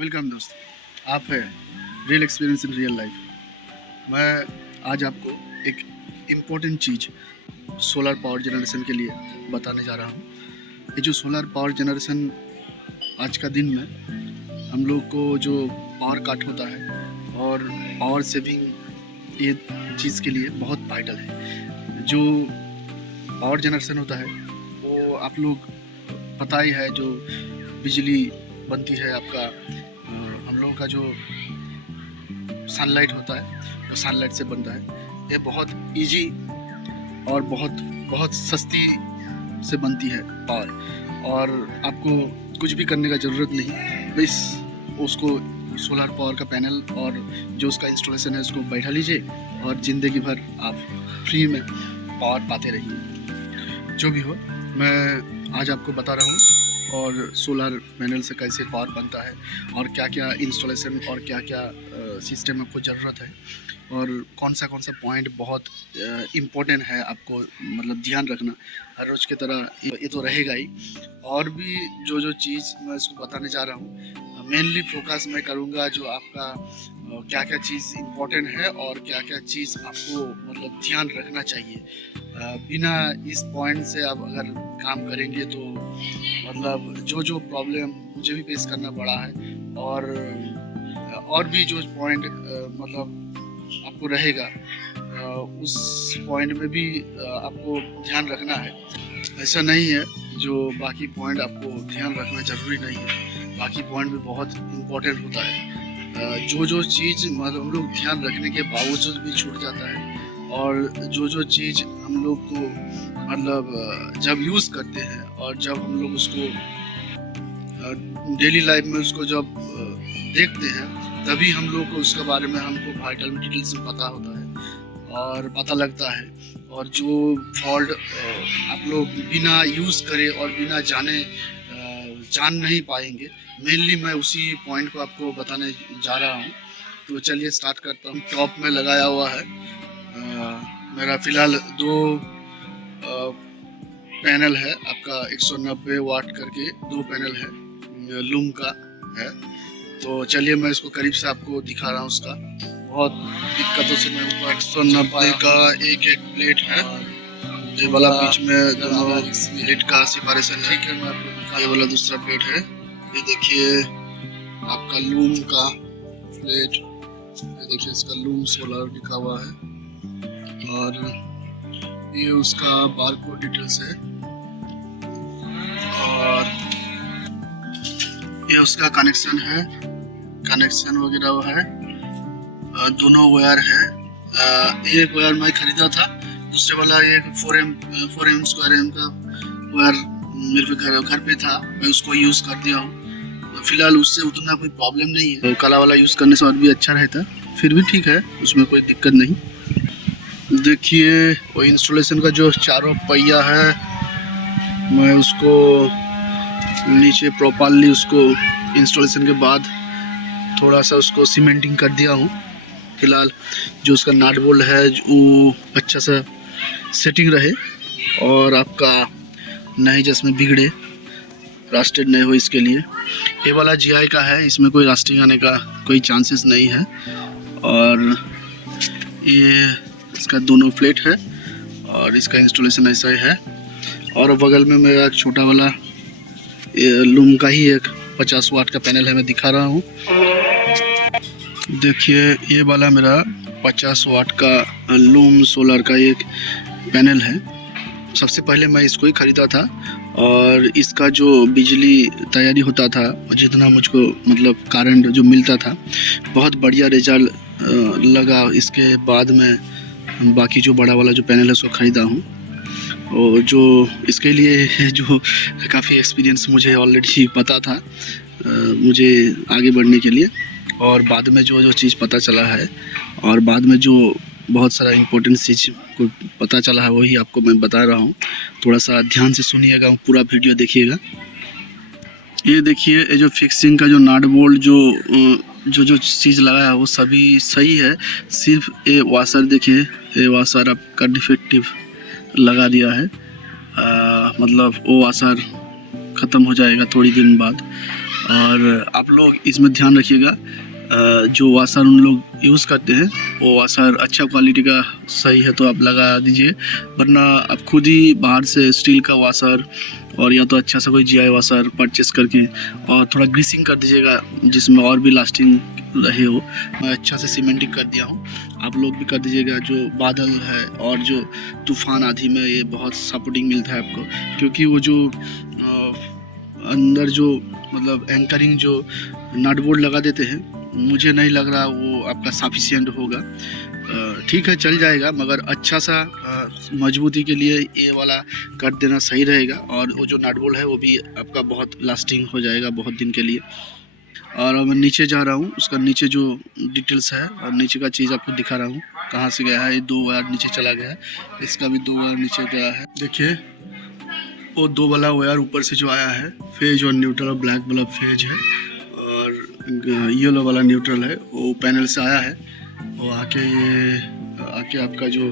Welcome दोस्त, आप है real experience in real life. मैं आज आपको एक इम्पोर्टेंट चीज़ सोलर पावर जनरेशन के लिए बताने जा रहा हूँ। ये जो सोलर पावर जनरेशन आज का दिन में हम लोग को जो पावर कट होता है और पावर सेविंग ये चीज़ के लिए बहुत वाइटल है। जो पावर जनरेशन होता है वो आप लोग पता ही है, जो बिजली बनती है आपका हम लोगों का जो सनलाइट होता है वो सनलाइट से बनता है। ये बहुत इजी और बहुत बहुत सस्ती से बनती है पावर, और आपको कुछ भी करने का ज़रूरत नहीं। बस उसको सोलर पावर का पैनल और जो उसका इंस्टॉलेशन है उसको बैठा लीजिए और ज़िंदगी भर आप फ्री में पावर पाते रहिए। जो भी हो, मैं आज आपको बता रहा हूँ और सोलर पैनल से कैसे पावर बनता है और क्या क्या इंस्टॉलेशन और क्या क्या सिस्टम आपको ज़रूरत है और कौन सा पॉइंट बहुत इम्पोर्टेंट है आपको मतलब ध्यान रखना। हर रोज़ की तरह ये तो रहेगा ही, और भी जो चीज़ मैं इसको बताने जा रहा हूँ मेनली फोकस मैं करूँगा जो आपका क्या क्या चीज़ इम्पोर्टेंट है और क्या क्या चीज़ आपको मतलब ध्यान रखना चाहिए। बिना इस पॉइंट से आप अगर काम करेंगे तो मतलब जो प्रॉब्लम मुझे भी फेस करना पड़ा है और भी जो पॉइंट मतलब आपको रहेगा उस पॉइंट में भी आपको ध्यान रखना है। ऐसा नहीं है जो बाकी पॉइंट आपको ध्यान रखना ज़रूरी नहीं है, बाकी पॉइंट भी बहुत इम्पोर्टेंट होता है। जो चीज़ मतलब हम लोग ध्यान रखने के बावजूद भी छूट जाता है, और जो चीज़ हम लोग को मतलब जब यूज़ करते हैं और जब हम लोग उसको डेली लाइफ में उसको जब देखते हैं तभी हम लोग को उसके बारे में हमको वाइटल डिटेल्स में पता होता है और पता लगता है। और जो फॉल्ट आप लोग बिना यूज़ करे और बिना जाने जान नहीं पाएंगे। मेनली मैं उसी पॉइंट को आपको बताने जा रहा हूँ, तो चलिए स्टार्ट करता हूँ। टॉप में लगाया हुआ है मेरा फ़िलहाल 2 पैनल है आपका 190 वाट करके 2 पैनल है लूम का है। तो चलिए मैं इसको करीब से आपको दिखा रहा हूँ। उसका बहुत दिक्कतों से मैं ऊपर 190 का एक प्लेट है, ये वाला बीच में दोनों प्लेट का सेपरेशन है। ये वाला दूसरा प्लेट है, ये देखिए आपका लूम का प्लेट, ये देखिए इसका लूम सोलर लिखा हुआ है, और ये उसका बारकोड डिटेल्स है, और ये उसका कनेक्शन है, कनेक्शन वगैरह है। दोनों वायर है। एक वायर मैं खरीदा था, दूसरे वाला एक 4M स्क्वायर एम का वायर मेरे घर पे था, मैं उसको यूज़ कर दिया हूँ। फिलहाल उससे उतना कोई प्रॉब्लम नहीं है, तो काला वाला यूज़ करने से और भी अच्छा रहता, फिर भी ठीक है, उसमें कोई दिक्कत नहीं। देखिए वो इंस्टॉलेशन का जो चारों पहिया है मैं उसको नीचे प्रॉपरली उसको इंस्टॉलेशन के बाद थोड़ा सा उसको सीमेंटिंग कर दिया हूँ। फिलहाल जो उसका नट बोल्ट है वो अच्छा सा सेटिंग रहे और आपका नहीं जिसमें बिगड़े, रास्टेड नहीं हो, इसके लिए। ये वाला GI का है, इसमें कोई रास्टिंग आने का कोई चांसेस नहीं है। और ये इसका दोनों प्लेट है और इसका इंस्टॉलेशन ऐसा ही है। और बगल में मेरा छोटा वाला लूम का ही एक 50 वाट का पैनल है, मैं दिखा रहा हूँ। देखिए ये वाला मेरा 50 वाट का लूम सोलर का एक पैनल है। सबसे पहले मैं इसको ही ख़रीदा था, और इसका जो बिजली तैयारी होता था, जितना मुझको मतलब करंट जो मिलता था, बहुत बढ़िया रिजल्ट लगा। इसके बाद में बाकी जो बड़ा वाला जो पैनल है उसको ख़रीदा हूँ, और जो इसके लिए जो काफ़ी एक्सपीरियंस मुझे ऑलरेडी पता था मुझे आगे बढ़ने के लिए, और बाद में जो चीज़ पता चला है और बाद में जो बहुत सारा इम्पोर्टेंट चीज़ को पता चला है वही आपको मैं बता रहा हूँ। थोड़ा सा ध्यान से सुनिएगा, पूरा वीडियो देखिएगा। ये देखिए ये जो फिक्सिंग का जो नट बोल्ट जो चीज़ लगा है वो सभी सही है, सिर्फ ये वाशर देखिए, ये वाशर आपका डिफेक्टिव लगा दिया है। मतलब वो वाशर ख़त्म हो जाएगा थोड़ी दिन बाद, और आप लोग इसमें ध्यान रखिएगा, जो वाशर उन लोग यूज़ करते हैं वो वाशर अच्छा क्वालिटी का सही है तो आप लगा दीजिए, वरना आप खुद ही बाहर से स्टील का वाशर और या तो अच्छा सा कोई GI वाशर परचेस करके और थोड़ा ग्रीसिंग कर दीजिएगा जिसमें और भी लास्टिंग रहे हो। मैं अच्छा से सीमेंटिंग कर दिया हूँ, आप लोग भी कर दीजिएगा। जो बादल है और जो तूफ़ान आंधी में ये बहुत सपोर्टिंग मिलता है आपको, क्योंकि वो जो अंदर जो मतलब एंकरिंग जो नट बोल्ट लगा देते हैं, मुझे नहीं लग रहा वो आपका सफिशिएंट होगा। ठीक है, चल जाएगा, मगर अच्छा सा मजबूती के लिए ये वाला कर देना सही रहेगा। और वो जो नट बोल्ट है वो भी आपका बहुत लास्टिंग हो जाएगा बहुत दिन के लिए। और मैं नीचे जा रहा हूँ, उसका नीचे जो डिटेल्स है और नीचे का चीज़ आपको दिखा रहा हूँ कहाँ से गया है। ये 2 वायर नीचे चला गया है, इसका भी 2 वायर नीचे गया है। देखिए वो 2 वाला वायर ऊपर से जो आया है, फेज और न्यूट्रल और ब्लैक वाला फेज है, और येलो वाला न्यूट्रल है, वो पैनल से आया है। वो आके आपका जो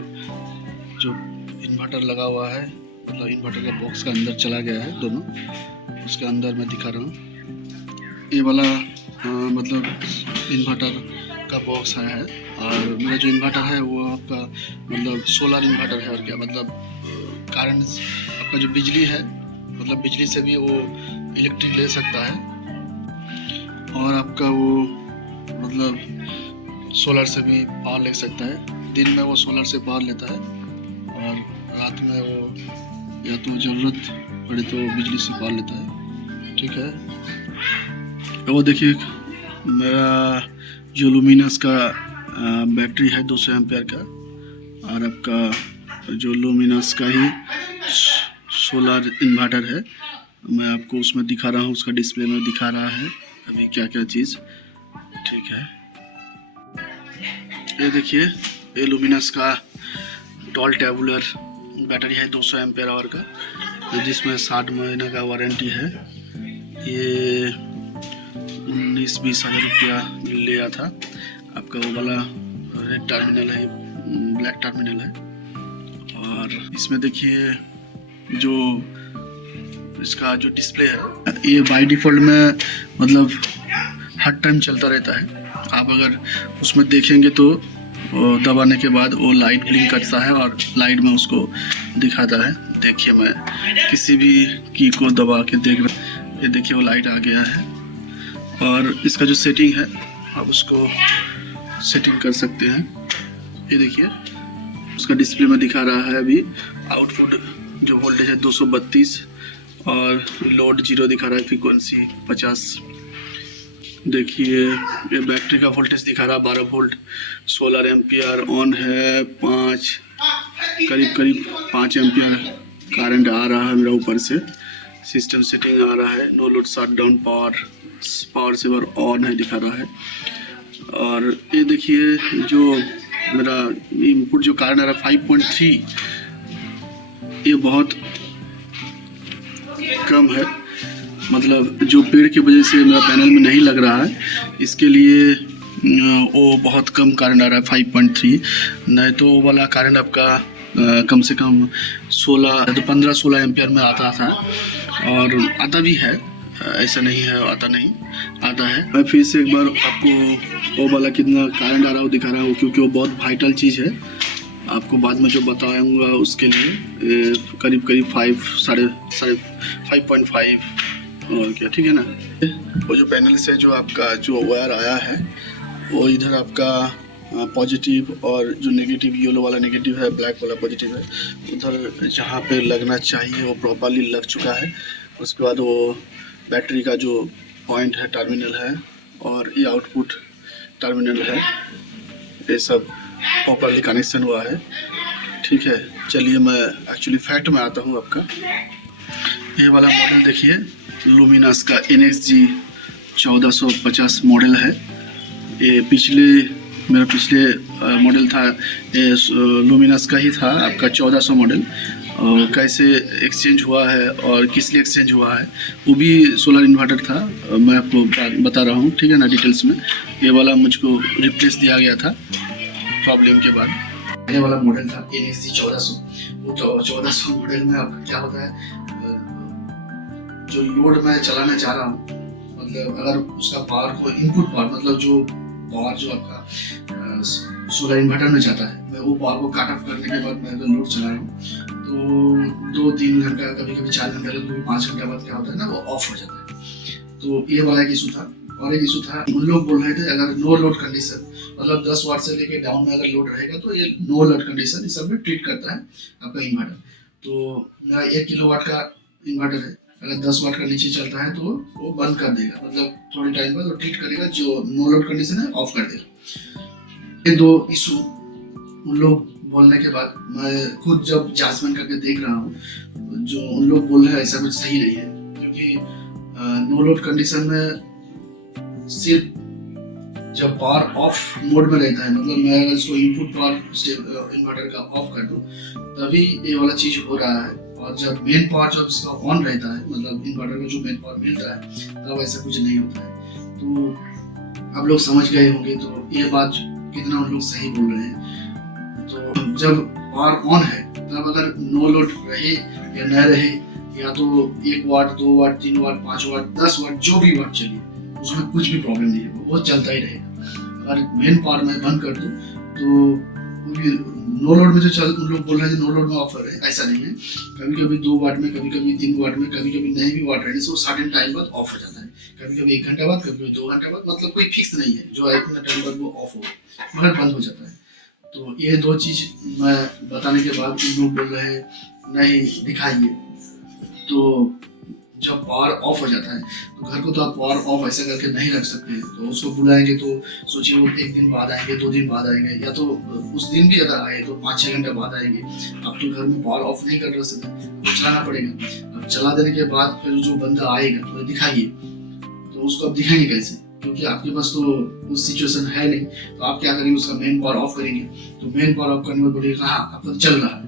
इन्वर्टर लगा हुआ है, मतलब इन्वर्टर का बॉक्स का अंदर चला गया है दोनों, उसके अंदर मैं दिखा रहा हूँ। ये वाला मतलब इन्वर्टर का बॉक्स आया है, और मेरा जो इन्वर्टर है वो आपका मतलब सोलर इन्वर्टर है। और क्या मतलब करंट आपका जो बिजली है, मतलब बिजली से भी वो इलेक्ट्रिक ले सकता है, और आपका वो मतलब सोलर से भी पावर ले सकता है। दिन में वो सोलर से पावर लेता है और रात में वो या तो ज़रूरत पड़े तो बिजली से पावर लेता है। ठीक है, वो देखिए मेरा जो लुमिनस का बैटरी है 200 एम्पेयर का, और आपका जो लुमिनस का ही सोलर इन्वर्टर है, मैं आपको उसमें दिखा रहा हूँ, उसका डिस्प्ले में दिखा रहा है अभी क्या क्या चीज़। ठीक है, ये देखिए ये लुमिनस का डॉल टेबुलर बैटरी है 200 एम्पेयर आवर का, जिसमें 60 महीने का वारंटी है। ये 19-20 हज़ार रुपया लिया था। आपका वो वाला रेड टर्मिनल है, ब्लैक टर्मिनल है। और इसमें देखिए जो इसका जो डिस्प्ले है, ये बाय डिफ़ॉल्ट में मतलब हर टाइम चलता रहता है। आप अगर उसमें देखेंगे तो दबाने के बाद वो लाइट ब्लिंक करता है और लाइट में उसको दिखाता है। देखिए मैं किसी भी की को दबा के देख रहा, ये देखिए वो लाइट आ गया है। और इसका जो सेटिंग है आप उसको सेटिंग कर सकते हैं। ये देखिए उसका डिस्प्ले में दिखा रहा है अभी आउटपुट जो वोल्टेज है 232 और लोड 0 दिखा रहा है, फ्रीक्वेंसी 50। देखिए ये बैटरी का वोल्टेज दिखा रहा है 12 वोल्ट, 16 एम्पियर ऑन है, 5 करीब 5 एम्पियर करंट आ रहा है मेरा ऊपर से। सिस्टम सेटिंग आ रहा है, no load shut down, power saver on है दिखा रहा है। और ये देखिए जो मेरा इनपुट जो करंट आ रहा है 5.3, ये बहुत कम है, मतलब जो पेड़ की वजह से मेरा पैनल में नहीं लग रहा है, इसके लिए वो बहुत कम करंट आ रहा है 5.3। नहीं तो वो वाला करंट आपका कम से कम 15-16 एम्पियर में आता था, और आता भी है, ऐसा नहीं है आता नहीं आता है। मैं फिर से एक बार आपको वो वाला कितना करंट आ रहा है दिखा रहा हूँ, क्योंकि वो बहुत वाइटल चीज़ है। आपको बाद में जो बताऊंगा उसके लिए करीब 5.5 और क्या, ठीक है ना। वो जो पैनल से जो आपका जो वायर आया है वो इधर आपका पॉजिटिव और जो नेगेटिव, येलो वाला नेगेटिव है, ब्लैक वाला पॉजिटिव है, उधर जहाँ पे लगना चाहिए वो प्रॉपरली लग चुका है। उसके बाद वो बैटरी का जो पॉइंट है टर्मिनल है, और ये आउटपुट टर्मिनल है, ये सब प्रॉपरली कनेक्शन हुआ है। ठीक है, चलिए मैं एक्चुअली फैक्ट में आता हूँ आपका। ये वाला मॉडल देखिए लुमिनस का NXG 1450 मॉडल है। ये मेरा पिछले मॉडल था, ये लुमिनस का ही था आपका 1400 मॉडल। और कैसे एक्सचेंज हुआ है और किस लिए एक्सचेंज हुआ है वो भी सोलर इन्वर्टर था, मैं आपको बता रहा हूँ, ठीक है ना, डिटेल्स में। ये वाला मुझको रिप्लेस दिया गया था प्रॉब्लम के बाद। ये वाला मॉडल था NXG 1400। वो 1400 मॉडल में आपका क्या होता है, जो लोड मैं चलाना चाह रहा हूँ, मतलब अगर उसका पावर को इनपुट पावर मतलब जो पावर जो आपका सोलर इन्वर्टर में जाता है, मैं वो पावर को कट ऑफ करने के बाद मैं अगर लोड चला रहा हूँ तो 2-3 घंटा, कभी कभी 4 घंटा, कभी 5 घंटा बाद क्या होता है ना, वो ऑफ हो जाता है। तो ये वाला एक इशू था। और एक इशू था, उन लोग बोल रहे थे अगर नो लोड कंडीशन मतलब 10 वाट से लेके डाउन में अगर लोड रहेगा तो ये नो लोड कंडीशन इस सब में ट्रीट करता है आपका इन्वर्टर। तो मेरा 1 किलोवाट का इन्वर्टर है, अगर 10 वाट का नीचे चलता है तो वो बंद कर देगा, मतलब थोड़ी टाइम बाद वो ट्रीट करेगा, जो नो लोड कंडीशन है ऑफ कर देगा। ये 2 इशू उन लोग बोलने के बाद मैं खुद जब जांचमेंट करके देख रहा हूँ, जो उन लोग बोल रहे हैं ऐसा कुछ सही नहीं है, क्योंकि नो लोड कंडीशन में सिर्फ जब पावर ऑफ मोड में रहता है, मतलब मैं अगर इसको इनपुट पावर इन्वर्टर का ऑफ कर दूं तभी ये वाला चीज हो रहा है। और जब मेन पावर जब इसका ऑन रहता है, मतलब इन्वर्टर को जो मेन पावर मिलता है, तब ऐसा कुछ नहीं होता है। तो आप लोग समझ गए होंगे, तो ये बात कितना उन लोग सही बोल रहे हैं। तो जब पावर ऑन है तब अगर नो लोड रहे या न रहे, या तो 1 वाट 2 वाट 3 वाट 5 वाट 10 वाट जो भी वाट चलिए, उसमें कुछ भी प्रॉब्लम नहीं है, वो चलता ही रहेगा। अगर मेन पावर में बंद कर दूं तो नो लोड में जो चल, उन लोग बोल रहे हैं नो लोड में ऑफर है, ऐसा नहीं है। कभी कभी 2 वाट में, कभी कभी 3 वाट में, कभी कभी नहीं भी वाट रहने से वो सडन टाइम बाद ऑफ हो जाता है। कभी कभी 1 घंटा बाद, कभी कभी 2 घंटा बाद, मतलब कोई फिक्स नहीं है जो इतना टाइम बाद वो ऑफ हो, मगर बंद हो जाता है। तो ये 2 चीज मैं बताने के बाद उन लोग बोल रहे हैं नहीं दिखाइए। तो जब पावर ऑफ हो जाता है तो घर को तो आप पावर ऑफ ऐसा करके नहीं रख सकते हैं, तो उसको बुलाएंगे तो सोचिए वो 1 दिन बाद आएंगे, 2 दिन बाद आएंगे, या तो उस दिन भी अगर आए तो 5-6 घंटे बाद आएंगे। आप तो घर में पावर ऑफ नहीं कर सकते, तो चलाना पड़ेगा। अब चला देने के बाद फिर जो बंदा आएगा तो दिखाइए, तो उसको आप दिखाएंगे कैसे, क्योंकि आपके पास तो उस सिचुएशन है नहीं। तो आप क्या करेंगे, उसका मेन पावर ऑफ करेंगे, तो मेन पावर ऑफ करने में बोलिएगा हाँ आपका चल रहा है,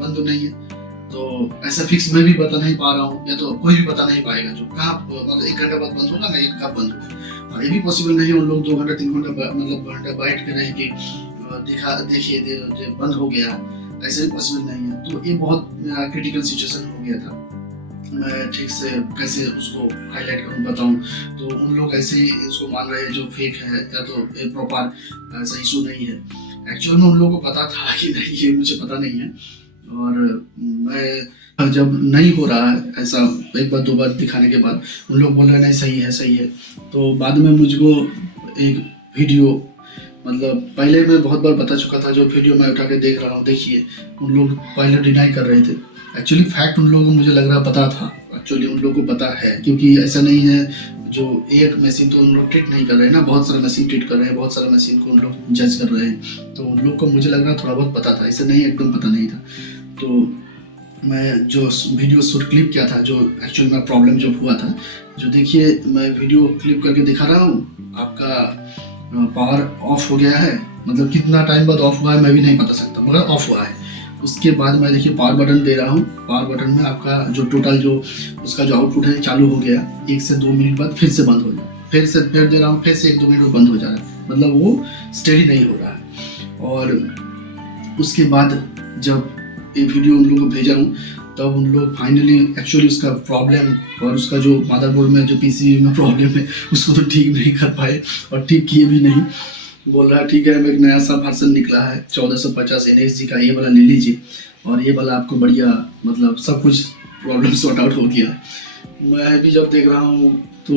बंद तो नहीं है। तो ऐसा फिक्स मैं भी बता नहीं पा रहा हूँ, या तो कोई भी बता नहीं पाएगा जो कहाँ मतलब 1 घंटा बाद बंद होगा ना, या कब बंद होगा। और ये भी पॉसिबल नहीं है उन लोग 2 घंटा 3 घंटा मतलब घंटा बैठ के रहेंगे देखिए बंद हो गया, ऐसे भी पॉसिबल नहीं है। तो ये बहुत मेरा क्रिटिकल सिचुएशन हो गया था, मैं ठीक से कैसे उसको हाईलाइट करूँ बताऊँ। तो उन लोग ऐसे ही इसको मान रहे हैं जो फेक है, या तो प्रॉपर ऐसा इशू नहीं है। एक्चुअल में उन लोगों को पता था कि नहीं, ये मुझे पता नहीं है। और मैं जब नहीं हो रहा है ऐसा 1 बार 2 बार दिखाने के बाद उन लोग बोल रहे नहीं सही है सही है, तो बाद में मुझको एक वीडियो, मतलब पहले मैं बहुत बार बता चुका था, जो वीडियो मैं उठा के देख रहा हूँ, देखिए उन लोग पहले डिनाई कर रहे थे। एक्चुअली फैक्ट उन लोगों को मुझे लग रहा पता था, एक्चुअली उन लोगों को पता है, क्योंकि ऐसा नहीं है जो एक मशीन तो उन लोग ट्रीट नहीं कर रहे हैं ना, बहुत सारा मशीन ट्रीट कर रहे हैं, बहुत सारा मशीन को उन लोग जज कर रहे हैं। तो उन लोग को मुझे लग रहा थोड़ा बहुत पता था, ऐसा नहीं एकदम पता नहीं था। तो मैं जो वीडियो शूट क्लिप किया था, जो एक्चुअल में प्रॉब्लम जो हुआ था, जो देखिए मैं वीडियो क्लिप करके दिखा रहा हूँ, आपका पावर ऑफ हो गया है, मतलब कितना टाइम बाद ऑफ हुआ है मैं भी नहीं बता सकता, मगर ऑफ हुआ है। उसके बाद मैं देखिए पावर बटन दे रहा हूँ, पावर बटन में आपका जो टोटल जो उसका जो आउटपुट है चालू हो गया, 1 से 2 मिनट बाद फिर से बंद हो जाए, फिर से फिर दे रहा हूँ, फिर से 1-2 मिनट में बंद हो जा रहा है, मतलब वो स्टेडी नहीं हो रहा है। और उसके बाद जब ये वीडियो उन लोगों को भेजा हूँ, तब उन लोग फाइनली एक्चुअली उसका प्रॉब्लम और उसका जो मदरबोर्ड में जो पीसीबी में प्रॉब्लम है उसको तो ठीक नहीं कर पाए, और ठीक किए भी नहीं। बोल रहा है ठीक है, मैं एक नया सा वर्जन निकला है 1450 NXG का, ये वाला ले लीजिए, और ये वाला आपको बढ़िया मतलब सब कुछ प्रॉब्लम सॉर्ट आउट हो गया है। मैं भी जब देख रहा हूँ तो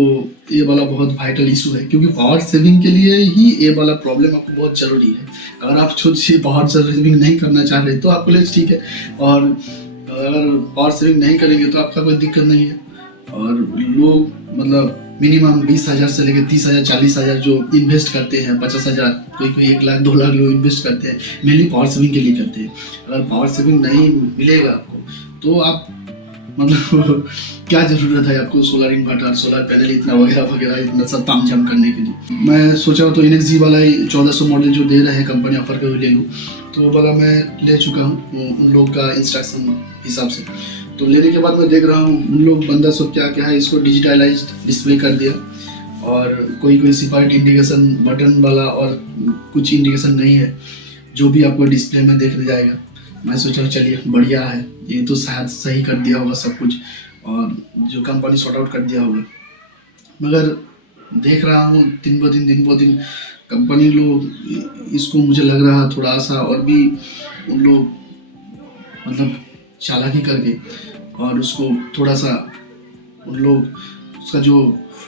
ये वाला बहुत वाइटल इशू है, क्योंकि पावर सेविंग के लिए ही ये वाला प्रॉब्लम आपको बहुत ज़रूरी है। अगर आप खुद से पावर सेविंग नहीं करना चाह रहे तो आपके लिए ठीक है, और अगर पावर सेविंग नहीं करेंगे तो आपका कोई दिक्कत नहीं है। और लोग मतलब मिनिमम 20,000 से लेकर 30,000 40,000 जो इन्वेस्ट करते हैं, 50,000, कोई 1 लाख 2 लाख लोग इन्वेस्ट करते हैं, मेनली पावर सेविंग के लिए करते हैं। अगर पावर सेविंग नहीं मिलेगा आपको तो आप मतलब क्या ज़रूरत है आपको सोलर इन्वर्टर, सोलर पैनल इतना वगैरह वगैरह इतना सब तामझाम करने के लिए। मैं सोचा तो NXG वाला ही 1400 मॉडल जो दे रहे हैं कंपनी ऑफर के ले लूँ, तो वो वाला मैं ले चुका हूँ उन लोग का इंस्ट्रक्शन हिसाब से। तो लेने के बाद मैं देख रहा हूँ उन लोग बंदा सब क्या क्या है, इसको डिजिटलाइज डिस्प्ले कर दिया, और कोई सेपरेट इंडिकेशन बटन वाला और कुछ इंडिकेशन नहीं है, जो भी आपको डिस्प्ले में देखने जाएगा। मैं सोचा चलिए बढ़िया है, ये तो शायद सही कर दिया होगा सब कुछ, और जो कंपनी सॉर्ट आउट कर दिया होगा। मगर देख रहा हूँ दिन ब दिन कंपनी लोग इसको मुझे लग रहा थोड़ा सा और भी उन लोग मतलब चालाकी करके और उसको थोड़ा सा उन लोग उसका जो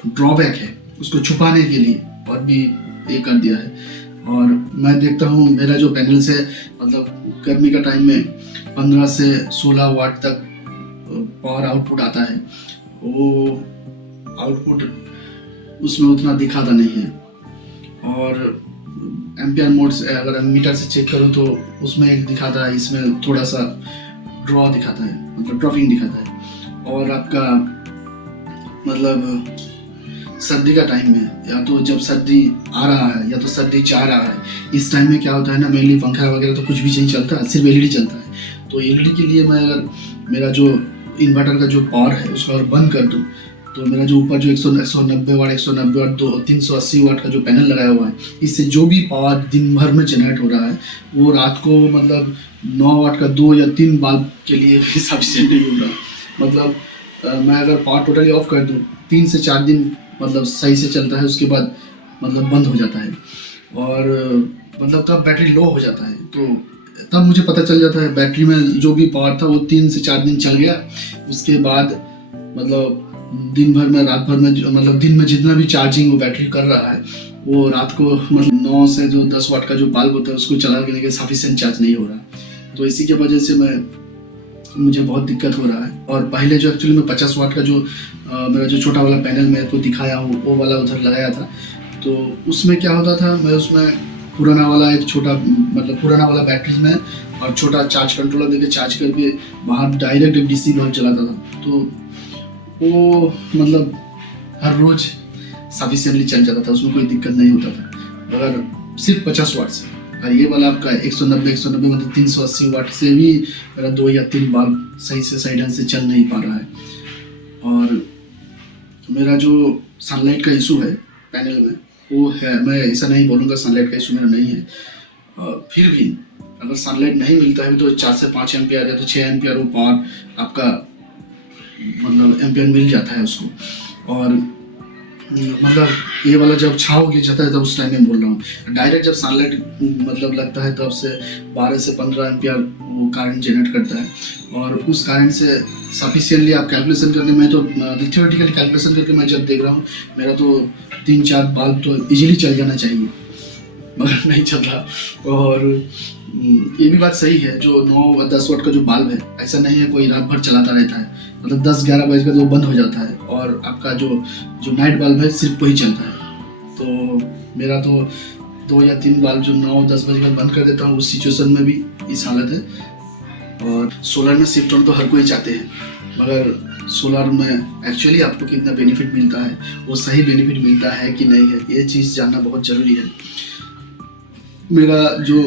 ड्रॉबैक है उसको छुपाने के लिए और भी ये कर दिया है। और मैं देखता हूँ मेरा जो पैनल्स है मतलब गर्मी का टाइम में 15 से 16 वाट तक पावर आउटपुट आता है। वो आउटपुट उसमें उतना दिखाता नहीं है। और एम्पियर मोड से अगर मीटर से चेक करूँ तो उसमें एक दिखाता है, इसमें थोड़ा सा ड्रॉ दिखाता है मतलब ड्रॉपिंग दिखाता है। और आपका मतलब सर्दी का टाइम में या तो जब सर्दी आ रहा है या तो सर्दी जा रहा है, इस टाइम में क्या होता है ना, मेनली पंखा वगैरह तो कुछ भी नहीं चलता, सिर्फ एलईडी चलता है। तो एलईडी के लिए मैं अगर मेरा जो इन्वर्टर का जो पावर है उसको अगर बंद कर दूँ तो मेरा जो ऊपर जो 190 वाट 380 वाट का जो पैनल लगाया हुआ है, इससे जो भी पावर दिन भर में जनरेट हो रहा है वो रात को मतलब 9 वाट का 2 या 3 बल्ब के लिए भी सफिशिएंट नहीं हो रहा। मतलब मैं अगर पावर टोटली ऑफ कर दूँ 3 से 4 दिन मतलब सही से चलता है, उसके बाद मतलब बंद हो जाता है। और मतलब तब बैटरी लो हो जाता है, तो तब मुझे पता चल जाता है बैटरी में जो भी पावर था वो 3 से 4 दिन चल गया। उसके बाद मतलब दिन भर में रात भर में मतलब दिन में जितना भी चार्जिंग वो बैटरी कर रहा है वो रात को मतलब 9 से जो 10 वाट का जो बल्ब होता है उसको चला के सफिशिएंट चार्ज नहीं हो रहा। तो इसी की वजह से मुझे बहुत दिक्कत हो रहा है। और पहले जो एक्चुअली में 50 वाट का जो मेरा जो छोटा वाला पैनल मेरे को दिखाया वो वाला उधर लगाया था, तो उसमें क्या होता था, मैं उसमें पुराना वाला एक छोटा मतलब पुराना वाला बैटरी में और छोटा चार्ज कंट्रोलर देके चार्ज करके बाहर डायरेक्ट एक डीसी बल्ब चलाता था। तो वो मतलब हर रोज सफिशिएंटली चल जाता था, उसमें कोई दिक्कत नहीं होता था। अगर सिर्फ 50 वाट से, और ये वाला आपका 190 मतलब 380 वाट से भी मेरा 2 या 3 बल्ब सही ढंग से चल नहीं पा रहा है। और मेरा जो सनलाइट का इशू है पैनल में वो है, मैं ऐसा नहीं बोलूँगा सनलाइट का इशू मेरा नहीं है। फिर भी अगर सनलाइट नहीं मिलता है तो 4 से 5 एम्पियर या तो 6 एम्पियर वो पावर आपका मतलब एम्पियर मिल जाता है उसको। और मतलब ये वाला जब छाव गिर जाता है तब उस टाइम में बोल रहा हूँ, डायरेक्ट जब सनलाइट मतलब लगता है तब से 12 से 15 एम्पियर वो करंट जनरेट करता है। और उस करंट से सफिशिएंटली आप कैलकुलेशन करके, मैं तो थियोरेटिकली कैलकुलेशन करके मैं जब देख रहा हूँ मेरा तो 3-4 बल्ब तो इजीली चल जाना चाहिए, मगर नहीं चल रहा। और ये भी बात सही है, जो 9-10 वाट का जो बल्ब है ऐसा नहीं है कोई रात भर चलाता रहता है, मतलब 10-11 बजे का तो बंद हो जाता है। और आपका जो नाइट बल्ब है सिर्फ वही चलता है। तो मेरा तो 2 या 3 बल्ब जो 9-10 बजे का बंद कर देता हूँ, उस सिचुएशन में भी इस हालत है। और सोलर में शिफ्ट होना तो हर कोई चाहते हैं, मगर सोलर में एक्चुअली आपको कितना बेनिफिट मिलता है, वो सही बेनिफिट मिलता है कि नहीं है, ये चीज़ जानना बहुत ज़रूरी है। मेरा जो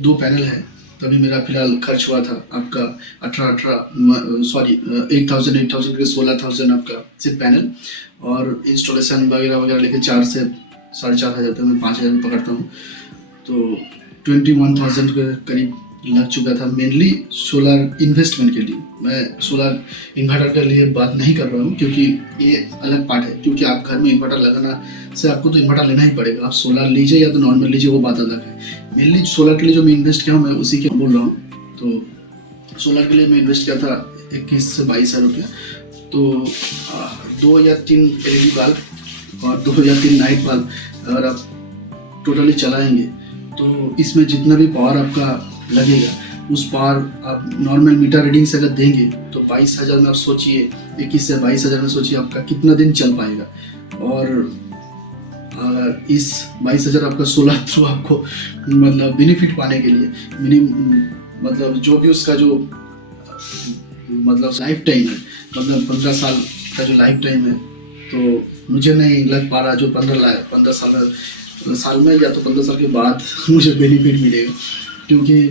2 पैनल है तभी मेरा फिलहाल खर्च हुआ था आपका 8,000 के 16,000 आपका सिर्फ पैनल, और इंस्टॉलेशन वगैरह लेके 4 से 4,500 तक मैं 5,000 पकड़ता हूँ, तो 21,000 के करीब लग चुका था। मेनली सोलर इन्वेस्टमेंट के लिए, मैं सोलर इन्वर्टर के लिए बात नहीं कर रहा हूँ क्योंकि ये अलग पार्ट है, क्योंकि आप घर में इन्वर्टर लगाना से आपको तो इन्वर्टर लेना ही पड़ेगा, आप सोलर लीजिए या तो नॉर्मल लीजिए वो बात अलग है। मेनली सोलर के लिए जो मैं इन्वेस्ट किया हूँ मैं उसी के बोल रहा हूँ। तो सोलर के लिए मैं इन्वेस्ट किया था 21 से 22,000 रुपया, तो 2 या 3 LED बल्ब और 2 या 3 नाइट बल्ब अगर आप टोटली चलाएंगे तो इसमें जितना भी पावर आपका लगेगा उस पावर आप नॉर्मल मीटर रीडिंग से अगर देंगे तो 22,000 में आप सोचिए, 21 से 22,000 में सोचिए आपका कितना दिन चल पाएगा। और अगर इस 22,000 आपका सोलर थ्रू आपको मतलब बेनिफिट पाने के लिए मतलब जो भी उसका जो मतलब लाइफ टाइम है, मतलब 15 साल का जो लाइफ टाइम है, तो मुझे नहीं लग पा रहा जो 15 साल में या तो 15 साल के बाद मुझे बेनिफिट मिलेगा, क्योंकि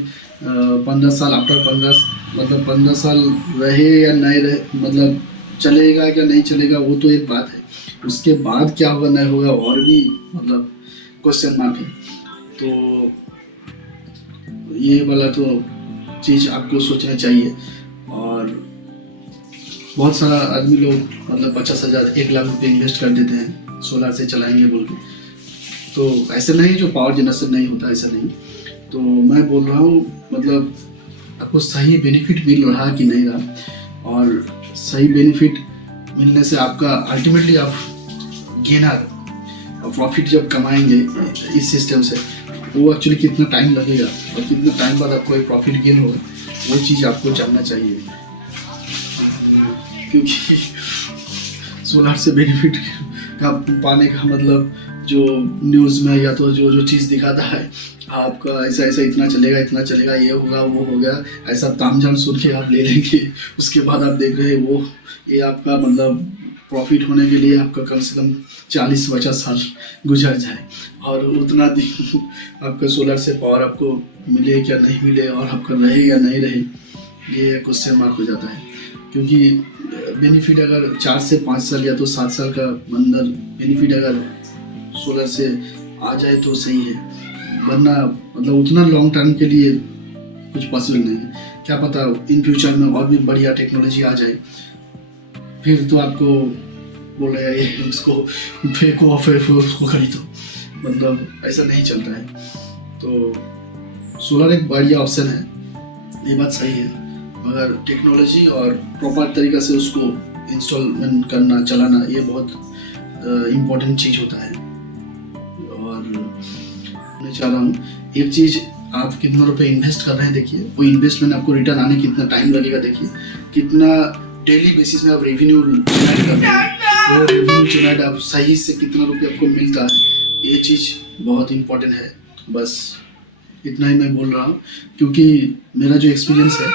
15 साल आफ्टर 15 साल रहे या नहीं रहे, मतलब चलेगा क्या नहीं चलेगा वो तो एक बात है, उसके बाद क्या होगा नहीं होगा और भी मतलब क्वेश्चन मार्क है। तो ये वाला तो चीज़ आपको सोचना चाहिए। और बहुत सारा आदमी लोग मतलब 50,000 1 लाख रुपये इन्वेस्ट कर देते हैं सोलार से चलाएंगे बोल के। तो ऐसे नहीं जो पावर जनरेशन नहीं होता, ऐसा नहीं। तो मैं बोल रहा हूँ मतलब आपको सही बेनिफिट मिल रहा कि नहीं रहा, और सही बेनिफिट मिलने से आपका अल्टीमेटली आप गेनर और प्रॉफिट जब कमाएंगे इस सिस्टम से, वो एक्चुअली कितना टाइम लगेगा और कितना टाइम बाद आपको एक प्रॉफिट गेन होगा, वो चीज़ आपको जानना चाहिए। क्योंकि सोलार से बेनिफिट का पाने का मतलब जो न्यूज़ में या तो जो चीज़ दिखाता है आपका ऐसा ऐसा इतना चलेगा, ये होगा वो हो गया, ऐसा तामझाम सुन के आप ले लेंगे। उसके बाद आप देख रहे हैं वो ये आपका मतलब प्रॉफिट होने के लिए आपका कम से कम 40-50 साल गुजर जाए, और उतना दिन आपका सोलर से पावर आपको मिले क्या नहीं मिले और आपका रहे या नहीं रहे, ये क्वेश्चन मार्क हो जाता है। क्योंकि बेनिफिट अगर 4 से 5 साल या तो 7 साल का अंदर बेनिफिट अगर सोलर से आ जाए तो सही है, वरना मतलब उतना लॉन्ग टर्म के लिए कुछ पॉसिबल नहीं है। क्या पता इन फ्यूचर में और भी बढ़िया टेक्नोलॉजी आ जाए, फिर तो आपको बोल रहे हैं इसको फेंको और फिर उसको खरीदो, मतलब ऐसा नहीं चलता है। तो सोलर एक बढ़िया ऑप्शन है, ये बात सही है, मगर टेक्नोलॉजी और प्रॉपर तरीक़ा से उसको इंस्टॉलमेंट करना चलाना ये बहुत इम्पोर्टेंट चीज़ होता है। और मैं चाह रहा हूँ एक चीज़, आप कितना रुपए इन्वेस्ट कर रहे हैं देखिए, वो इन्वेस्टमेंट आपको रिटर्न आने कितना टाइम लगेगा देखिए, कितना डेली बेसिस में आप रेवेन्यू जनरेट कर रहे हैं, वो रेवेन्यू जनरेट आप सही से कितना रुपये आपको मिलता है, ये चीज़ बहुत इम्पोर्टेंट है। बस इतना ही मैं बोल रहा हूँ, क्योंकि मेरा जो एक्सपीरियंस है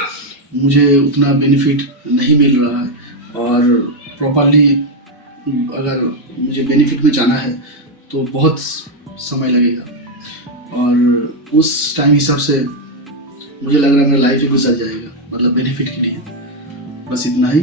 मुझे उतना बेनिफिट नहीं मिल रहा है, और प्रॉपरली अगर मुझे बेनिफिट में जाना है तो बहुत समय लगेगा, और उस टाइम हिसाब से मुझे लग रहा है मेरा लाइफ ही गुजर जाएगा मतलब बेनिफिट के लिए। बस इतना ही।